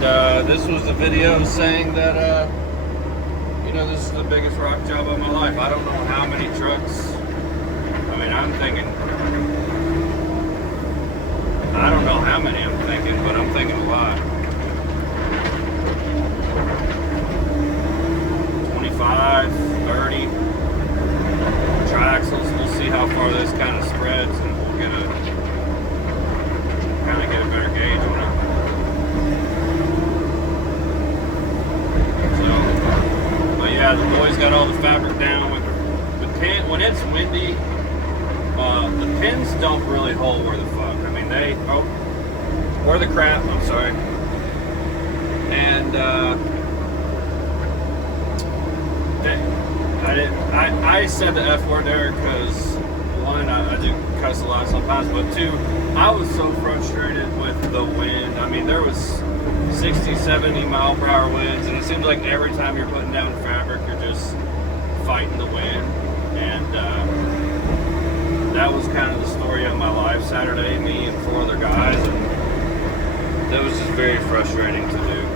And this was the video saying that, you know, this is the biggest rock job of my life. I don't know how many trucks. I mean, I'm thinking, I don't know how many I'm thinking, but I'm thinking a lot. 25, 30 triaxles. We'll see how far this kind of spreads, and we'll get a better gauge on it. So, but yeah, the boys got all the fabric down. With the pin, when it's windy, the pins don't really hold where the fuck. I mean, where the crap. I'm sorry. And I said the F word there because one, I do cuss a lot sometimes, but two, I was so frustrated with the wind. I mean, there was 60, 70 mile per hour winds, and it seems like every time you're putting down fabric, you're just fighting the wind. And that was kind of the story of my life Saturday, me and 4 other guys, and that was just very frustrating to do.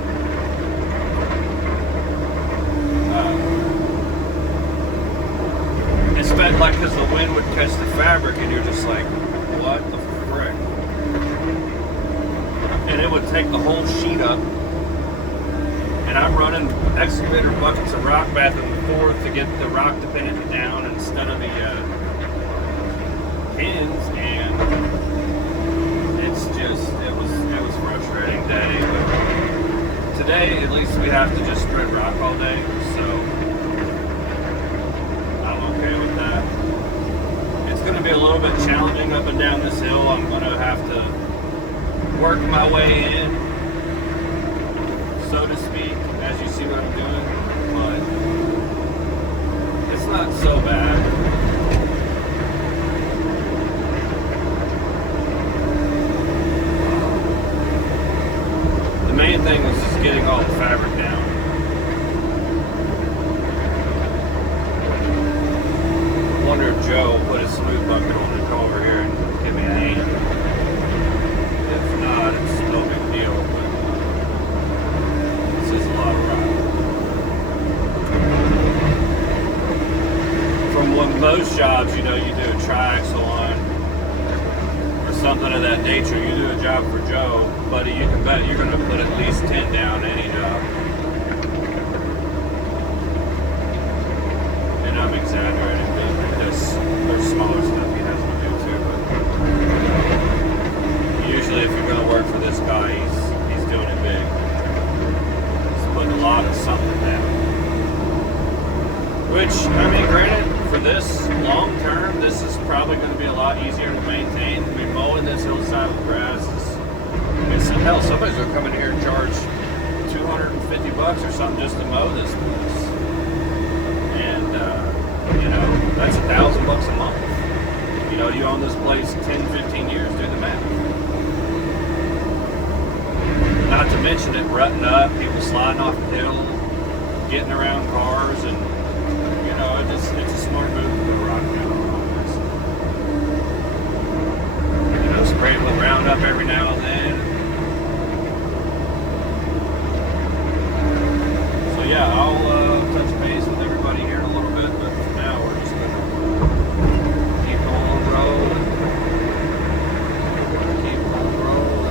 It's felt like because the wind would catch the fabric, and you're just like, what the frick? And it would take the whole sheet up, and I'm running excavator buckets of rock back and forth to get the rock dependent down instead of the pins, and it's just, it was a frustrating day. But today, at least we have to just spread rock all day, so I'm okay with that. It's going to be a little bit challenging up and down this hill. I'm going to have to work my way in, so to speak, as you see what I'm doing, but it's not so bad. The main thing was just getting all the fabric down. I wonder if Joe will put his smooth bucket on and come over here and give me a hand. If not, it's no big deal, but this is a lot of rock. From most jobs, you know, you do a triaxle on or something of that nature, you do a job for Joe, buddy, you can bet you're going to put at least 10 down any job. And I'm exaggerating, because there's smaller stuff he has to do too, but usually if you're going to work for this guy, he's doing it big. He's putting a lot of something down. Which, I mean, granted, for this long term, this is probably going to be a lot easier to maintain. I mean, mowing this hillside with grass is hell, somebody's going to come in here and charge $250 or something just to mow this place. And, you know, that's $1,000 a month. You know, you own this place 10, 15 years, do the math. Not to mention it rutting up, people sliding off the hill, getting around cars, and, you know, it's a smart move to put rock down on this. You know, spray it with Roundup every now and then. Yeah, I'll touch base with everybody here in a little bit, but for now we're just going to keep on rolling. Keep on rolling.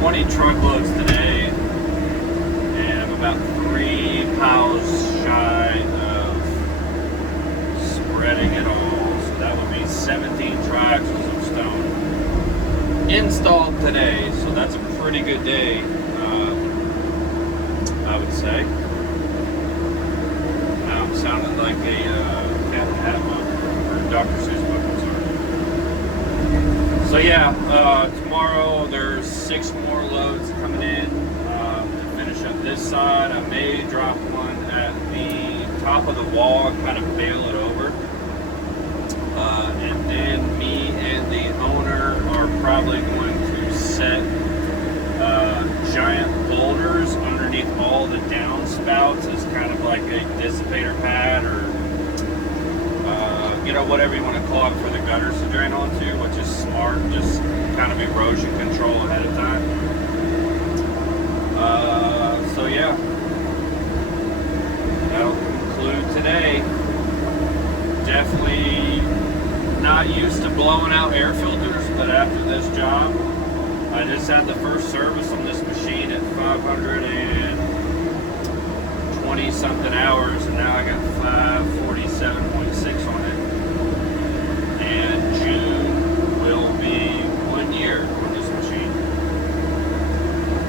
20 truckloads today, and I'm about 3 piles shy of spreading it all. So that would be 17 triaxles of stone installed today. So that's a pretty good day, I would say. I'm sounding like a cat in a hat book, or Dr. Seuss book, I'm sorry. So yeah, tomorrow there's 6 more loads coming in to finish up this side. I may drop one at the top of the wall and kind of bail it over. And then me and the owner are probably going to set giant boulders underneath all the downspouts as kind of like a dissipator pad, or you know, whatever you want to call it, for the gutters to drain onto, which is smart, just kind of erosion control ahead of time. So yeah, that'll conclude today. Definitely not used to blowing out air filters, but after this job, I just had the first service on this machine at 520 something hours, and now I got 547.6 on it. And June will be 1 year on this machine.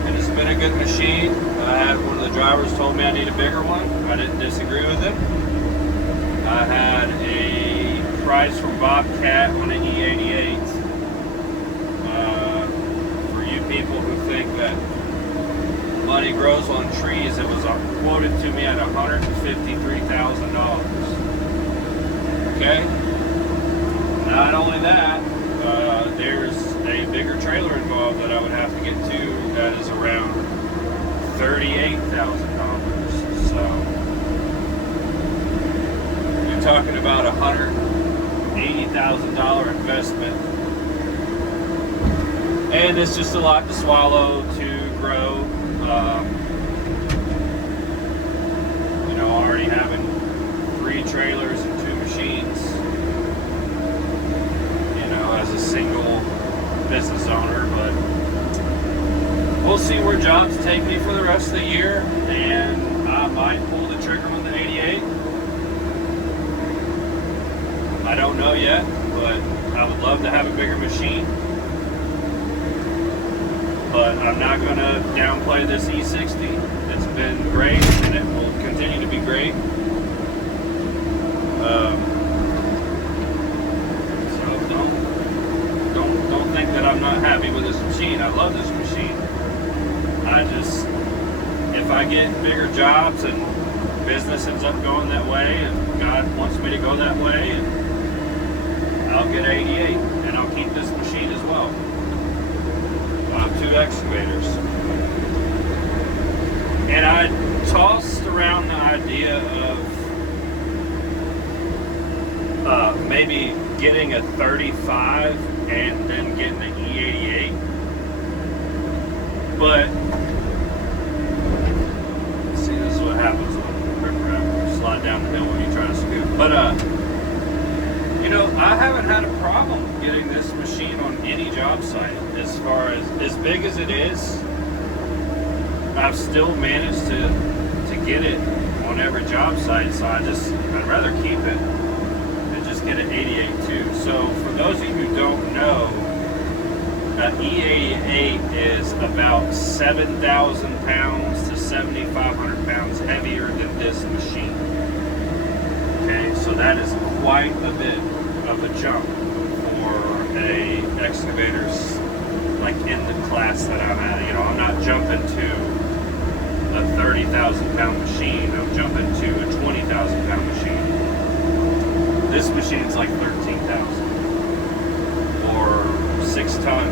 And it's been a good machine. I had one of the drivers told me I need a bigger one. I didn't disagree with him. I had a price from Bobcat on an E88. People who think that money grows on trees, it was quoted to me at $153,000. Okay? Not only that, there's a bigger trailer involved that I would have to get to that is around $38,000. So you're talking about a $180,000 investment. And it's just a lot to swallow, to grow. You know, already having 3 trailers and 2 machines, you know, as a single business owner. But we'll see where jobs take me for the rest of the year, and I might pull the trigger on the 88. I don't know yet, but I would love to have a bigger machine. But I'm not going to downplay this E60. It's been great, and it will continue to be great. So don't think that I'm not happy with this machine. I love this machine. If I get bigger jobs and business ends up going that way, and God wants me to go that way, and I'll get 88, and I'll keep this machine as well. 2 excavators. And I tossed around the idea of maybe getting a 35 and then getting an E88. But see, this is what happens when you slide down the hill when you try to scoot. But you know, I haven't had a problem getting this machine on any job site. As far as big as it is, I've still managed to get it on every job site. So I'd rather keep it and just get an 88 too. So for those of you who don't know, an E88 is about 7,000 pounds to 7,500 pounds heavier than this machine. Okay, so that is quite a bit of a jump for a excavator's, like, in the class that I'm at. You know, I'm not jumping to a 30,000 pound machine. I'm jumping to a 20,000 pound machine. This machine's like 13,000 or 6 ton,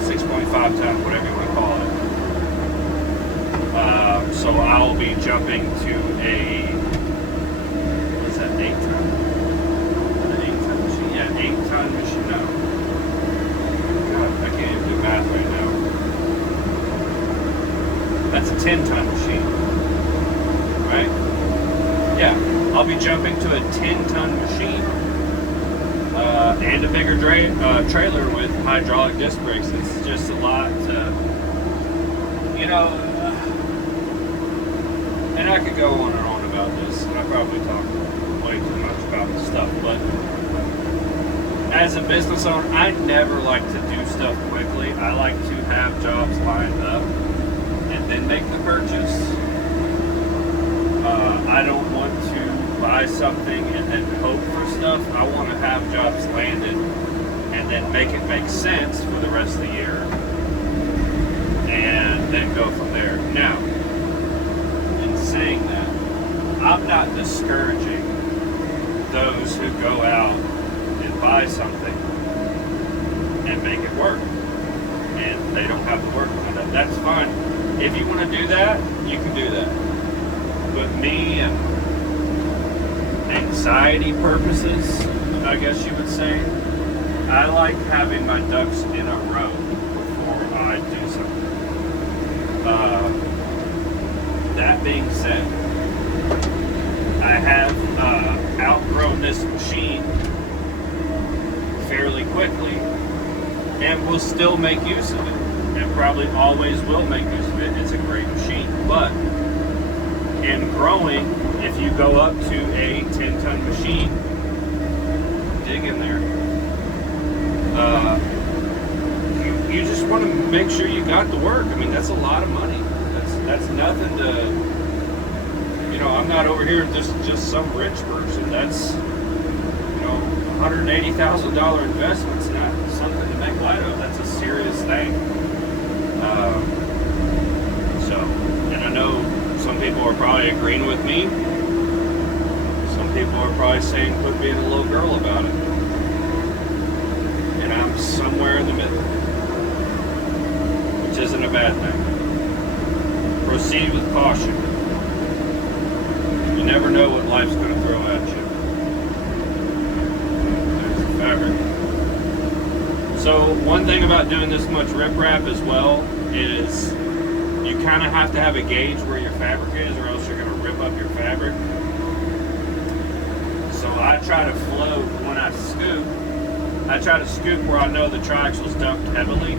6.5 ton, whatever you want to call it. So I'll be jumping to a, what is that, 8 ton? An 8 ton machine? Yeah, 8 ton machine. No. God, I can't even do math right now. That's a 10 ton machine. Right? Yeah, I'll be jumping to a 10 ton machine. And a bigger trailer with hydraulic disc brakes. It's just a lot to you know, and I could go on and on about this, and I probably talk way too much about this stuff, but as a business owner, I never like to do stuff quickly. I like to have jobs lined up and then make the purchase. I don't want to buy something and then hope for stuff. I want to have jobs landed and then make it make sense for the rest of the year and then go from there. Now, in saying that, I'm not discouraging those who go out and buy something and make it work and they don't have the work lined up. That's fine. If you want to do that, you can do that. But me, and anxiety purposes, I guess you would say, I like having my ducks in a row before I do something. That being said, I have outgrown this machine fairly quickly and will still make use of it, and probably always will make use of it. It's a great machine, but in growing, if you go up to a 10-ton machine, dig in there, you just want to make sure you got the work. I mean, that's a lot of money. That's nothing to, you know, I'm not over here just some rich person. That's, you know, $180,000 investment's not something to make light of. That's a serious thing. And I know some people are probably agreeing with me. Some people are probably saying quit being a little girl about it. And I'm somewhere in the middle, which isn't a bad thing. Proceed with caution. You never know what life's going to throw at you. There's the fabric. So one thing about doing this much riprap as well is you kind of have to have a gauge where your fabric is, or else you're going to rip up your fabric. So I try to float when I scoop. I try to scoop where I know the triaxle's dumped heavily,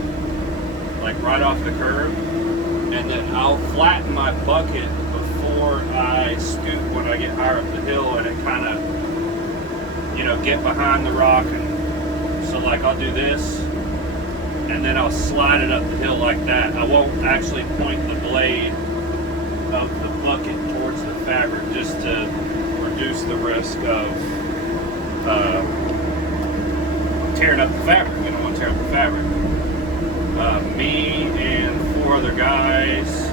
like right off the curb, and then I'll flatten my bucket before I scoop when I get higher up the hill, and it kind of, you know, get behind the rock. And so like I'll do this, and then I'll slide it up the hill like that. I won't actually point the blade of the bucket towards the fabric, just to reduce the risk of tearing up the fabric. We don't want to tear up the fabric. Me and 4 other guys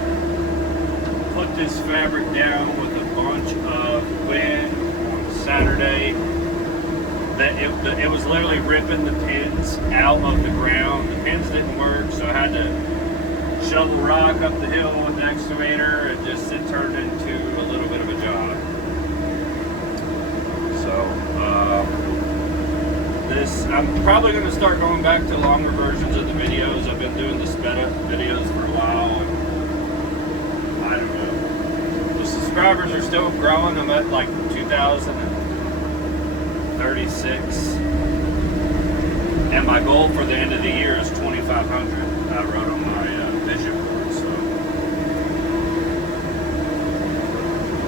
put this fabric down with a bunch of wind on Saturday. It was literally ripping the pins out of the ground. The pins didn't work, so I had to shovel rock up the hill with the excavator, and it turned into a little bit of a job. So I'm probably going to start going back to longer versions of the videos. I've been doing the sped up videos for a while, and I don't know. The subscribers are still growing. I'm at like 2,036, and my goal for the end of the year is 2,500. I wrote on my vision board, so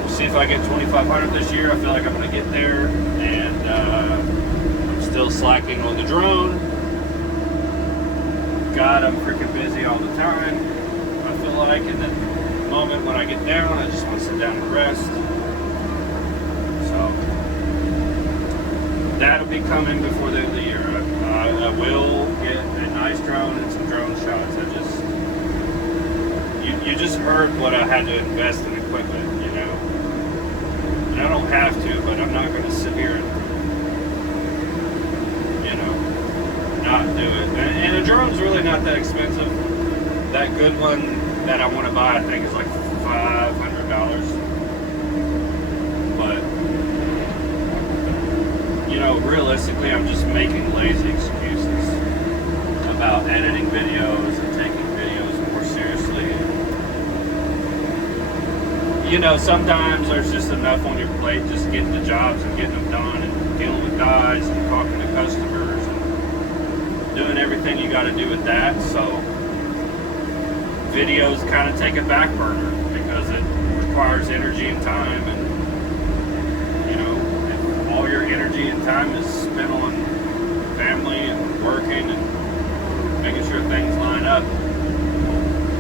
we'll see if I get 2,500 this year. I feel like I'm going to get there, and I'm still slacking on the drone. God, I'm freaking busy all the time, I feel like, and then the moment when I get down, I just want to sit down and rest. So that'll be coming before the end of the year. I will get a nice drone and some drone shots. You just heard what I had to invest in equipment, you know. And I don't have to, but I'm not going to sit here and, you know, not do it. And a drone's really not that expensive. That good one that I want to buy, I think, is like $500. But you know, realistically, I'm just making lazy excuses about editing videos and taking videos more seriously. You know, sometimes there's just enough on your plate just getting the jobs and getting them done and dealing with guys and talking to customers and doing everything you got to do with that. So videos kind of take a back burner because it requires energy and time, and you know, if all your energy and time is spent on family and working and making sure things line up,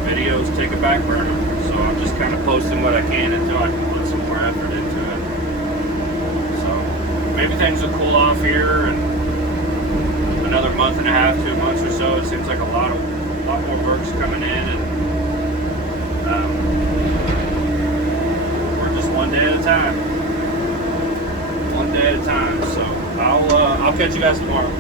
videos take a back burner. So I'm just kind of posting what I can until I can put some more effort into it. So maybe things will cool off here and another month and a half, 2 months or so. It seems like a lot more work's coming in, and we're just one day at a time. One day at a time. So I'll catch you guys tomorrow.